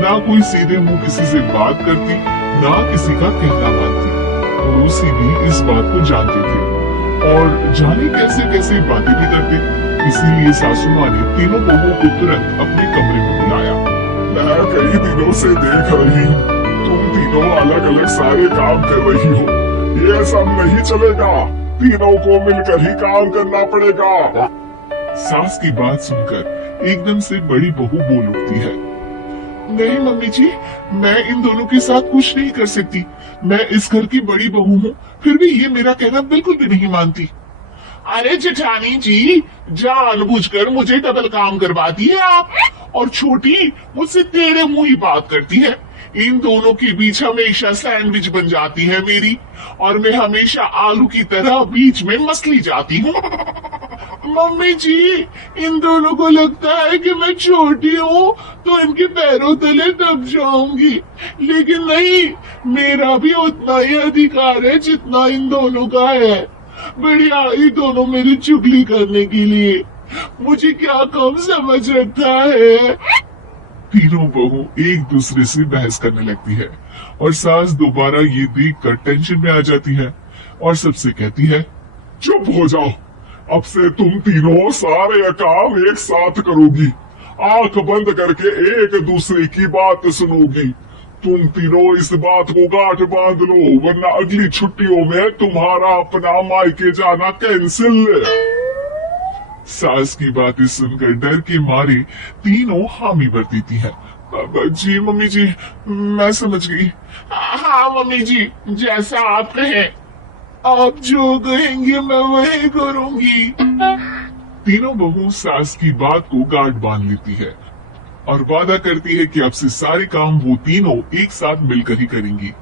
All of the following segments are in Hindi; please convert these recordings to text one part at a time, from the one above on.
ना कोई सीधे मुंह किसी से बात करती, ना किसी का कहना मानती। पड़ोसी भी इस बात को जानते थे और जाने कैसे कैसे बातें भी करते। इसीलिए सासू माँ ने तीनों बहुओं को तुरंत अपने कमरे में बुलाया। मैं कई दिनों से देख रही हूँ, तुम तीनों अलग अलग सारे काम कर रही हो। ये सब नहीं चलेगा, तीनों को मिलकर ही काम करना पड़ेगा। सास की बात सुनकर एकदम से बड़ी बहू बोल उठती है। नहीं मम्मी जी, मैं इन दोनों के साथ कुछ नहीं कर सकती। मैं इस घर की बड़ी बहू हूँ, फिर भी ये मेरा कहना बिल्कुल भी नहीं मानती। अरे जेठानी जी, जानबूझकर मुझे डबल काम करवाती है आप, और छोटी मुझसे टेढ़े मुंह ही बात करती है। इन दोनों के बीच हमेशा सैंडविच बन जाती है मेरी, और मैं हमेशा आलू की तरह बीच में मसली जाती हूँ। मम्मी जी, इन दोनों को लगता है कि मैं छोटी हूँ तो इनके पैरों तले दब जाऊंगी, लेकिन नहीं, मेरा भी उतना ही अधिकार है जितना इन दोनों का है। बढ़िया, ये दोनों मेरी चुगली करने के लिए मुझे क्या कम समझ रखा है। तीनों बहू एक दूसरे से बहस करने लगती है और सास दोबारा ये देखकर टेंशन में आ जाती है और सबसे कहती है, चुप हो जाओ, अब से तुम तीनों सारे काम एक साथ करोगी, आंख बंद करके एक दूसरे की बात सुनोगी। तुम तीनों इस बात को गांठ बांध लो, वरना अगली छुट्टियों में तुम्हारा अपना मायके जाना कैंसिल। सास की बातें सुनकर डर के मारे तीनों हामी भर देती है। जी मम्मी जी, मैं समझ गई। हाँ मम्मी जी, जैसा आप कहें, आप जो कहेंगे मैं वही करूंगी। तीनों बहू सास की बात को गांठ बांध लेती है और वादा करती है कि अब से सारे काम वो तीनों एक साथ मिलकर ही करेंगी।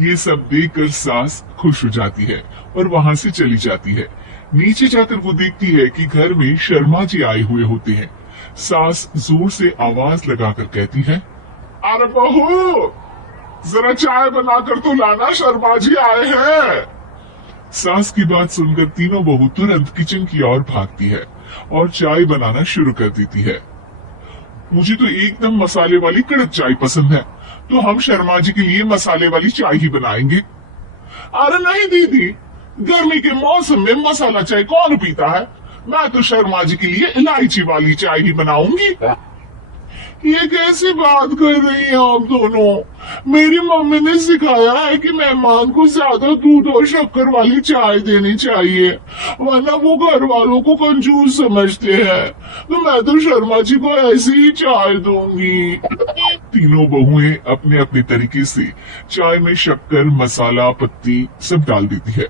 ये सब देखकर सास खुश हो जाती है और वहाँ से चली जाती है। नीचे जाकर वो देखती है कि घर में शर्मा जी आए हुए होते हैं। सास जोर से आवाज लगाकर कहती है, अरे बहू, जरा चाय बनाकर तो लाना, शर्मा जी आए हैं। सास की बात सुनकर तीनों बहू तुरंत किचन की ओर भागती है और चाय बनाना शुरू कर देती है। मुझे तो एकदम मसाले वाली कड़क चाय पसंद है, तो हम शर्मा जी के लिए मसाले वाली चाय ही बनाएंगे। अरे नहीं दीदी, गर्मी के मौसम में मसाला चाय कौन पीता है? मैं तो शर्मा जी के लिए इलायची वाली चाय ही बनाऊंगी। ये कैसी बात कर रही हैं आप दोनों? मेरी मम्मी ने सिखाया है कि मेहमान को ज्यादा दूध और शक्कर वाली चाय देनी चाहिए, वरना वो घर वालों को कंजूस समझते हैं। तो मैं तो शर्मा जी को ऐसी ही चाय दूंगी। तीनों बहुएं अपने अपने तरीके से चाय में शक्कर, मसाला, पत्ती सब डाल देती है।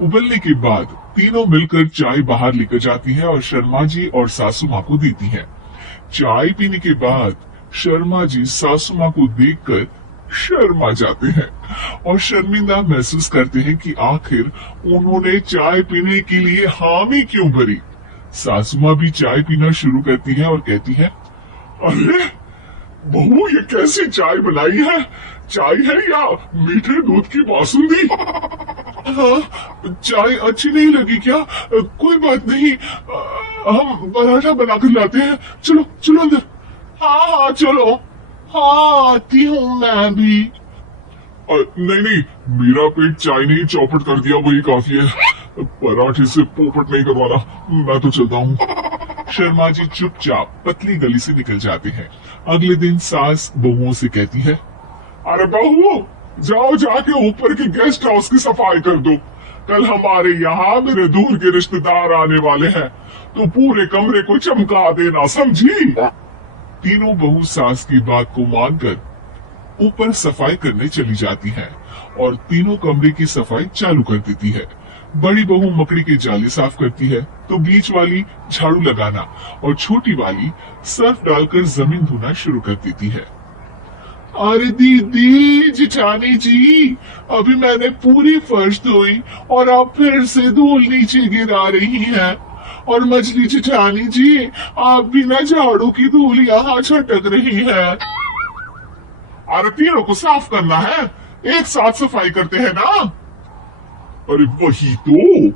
उबलने के बाद तीनों मिलकर चाय बाहर लेकर जाती है और शर्मा जी और सासू माँ को देती है। चाय पीने के बाद शर्मा जी सासू माँ को देखकर शर्मा जाते हैं और शर्मिंदा महसूस करते हैं कि आखिर उन्होंने चाय पीने के लिए हामी क्यों भरी। सासू माँ भी चाय पीना शुरू करती है और कहती है, अरे बहू, ये कैसी चाय बनाई है? चाय है या मीठे दूध की बासुंदी? हाँ, चाय अच्छी नहीं लगी क्या? कोई बात नहीं, हम पराठा बनाकर लाते हैं। चलो चलो अंदर। हाँ हाँ चलो। हाँ, आती हूँ मैं भी। नहीं नहीं, मेरा पेट चाय ने ही चौपट कर दिया, वही काफी है। पराठे से पोपट नहीं करवाना, मैं तो चलता हूँ। शर्मा जी चुपचाप पतली गली से निकल जाते हैं। अगले दिन सास बहुओं से कहती है, अरे बहू, जाओ जाके ऊपर की गेस्ट हाउस की सफाई कर दो। कल हमारे यहाँ मेरे दूर के रिश्तेदार आने वाले हैं, तो पूरे कमरे को चमका देना, समझी? तीनों बहू सास की बात को मानकर ऊपर सफाई करने चली जाती है और तीनों कमरे की सफाई चालू कर देती है। बड़ी बहू मकड़ी के जाले साफ करती है, तो बीच वाली झाड़ू लगाना और छोटी वाली सर्फ डालकर जमीन धोना शुरू कर देती है। अरे दीदी, जिठानी जी, अभी मैंने पूरी फर्श धोई और आप फिर से धूल नीचे गिरा रही हैं। और मछली जिठानी जी, आप बिना झाड़ू की धूल यहाँ छटक रही है। अरे तीनों को साफ करना है, एक साथ सफाई करते हैं ना। अरे वही तो,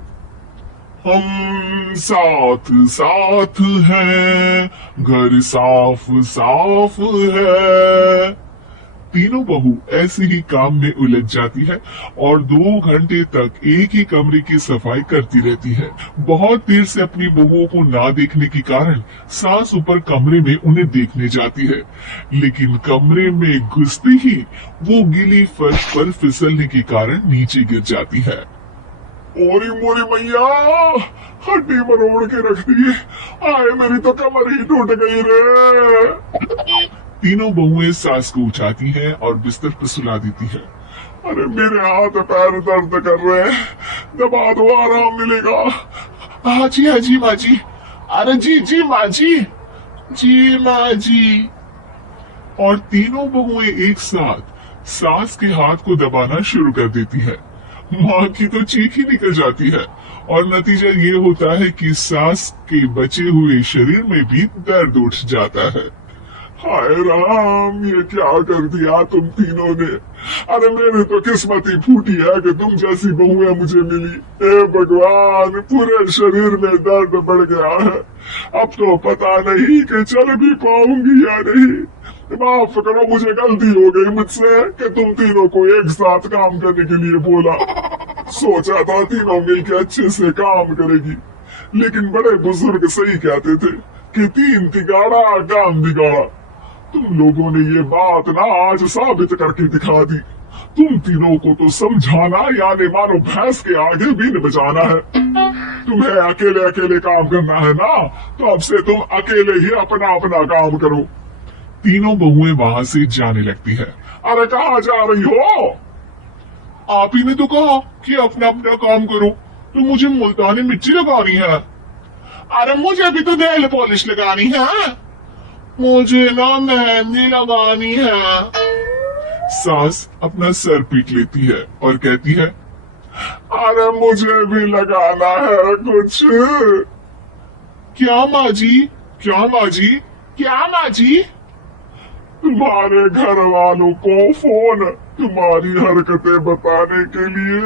हम साथ साथ हैं, घर साफ साफ है। तीनों बहू ऐसे ही काम में उलझ जाती है और 2 घंटे तक एक ही कमरे की सफाई करती रहती है। बहुत देर से अपनी बहुओं को ना देखने के कारण सास ऊपर कमरे में उन्हें देखने जाती है, लेकिन कमरे में घुसते ही वो गीली फर्श पर फिसलने के कारण नीचे गिर जाती है। ओरी मोरी मैया, हड्डी मरोड़ के रख दी, आए मेरी तो कमर ही टूट गई रे। तीनों बहुएं सास को उठाती हैं और बिस्तर पर सुला देती है। अरे मेरे हाथ पैर दर्द कर रहे हैं, दबा दो आराम मिलेगा। हाँ जी माँ जी। अरे जी माँ जी माँ जी। और तीनों बहुएं एक साथ सास के हाथ को दबाना शुरू कर देती है। माँ की तो चीख ही निकल जाती है और नतीजा ये होता है कि सास के बचे हुए शरीर में भी दर्द उठ जाता है। हाय राम, ये क्या कर दिया तुम तीनों ने। अरे मेरी तो किस्मत ही फूटी है कि तुम जैसी बहुएं मुझे मिली। हे भगवान, पूरे शरीर में दर्द बढ़ गया है। अब तो पता नहीं कि चल भी पाऊंगी या नहीं। माफ करो, मुझे गलती हो गई मुझसे कि तुम तीनों को एक साथ काम करने के लिए बोला। सोचा था तीनों मिलकर अच्छे से काम करेगी, लेकिन बड़े बुजुर्ग सही कहते थे कि 3 तिगाड़ा काम बिगाड़ा। तुम लोगों ने ये बात ना आज साबित करके दिखा दी। तुम तीनों को तो समझाना यानी मानो भैंस के आगे बीन बजाना है। तुम्हें अकेले अकेले काम करना है ना, तो अब से तुम अकेले ही अपना अपना काम करो। तीनों बहुएं वहां से जाने लगती है। अरे कहाँ जा रही हो? आप ही ने तो कहा कि अपना अपना काम करो, तो मुझे मुल्तानी मिट्टी लगानी है। अरे मुझे भी तो नेल पॉलिश लगानी है। मुझे ना मेहंदी लगानी है। सास अपना सर पीट लेती है और कहती है, अरे मुझे भी लगाना है कुछ। क्या माँ जी? क्या माँ जी? क्या माँ जी? तुम्हारे घर वालों को फोन तुम्हारी हरकतें बताने के लिए।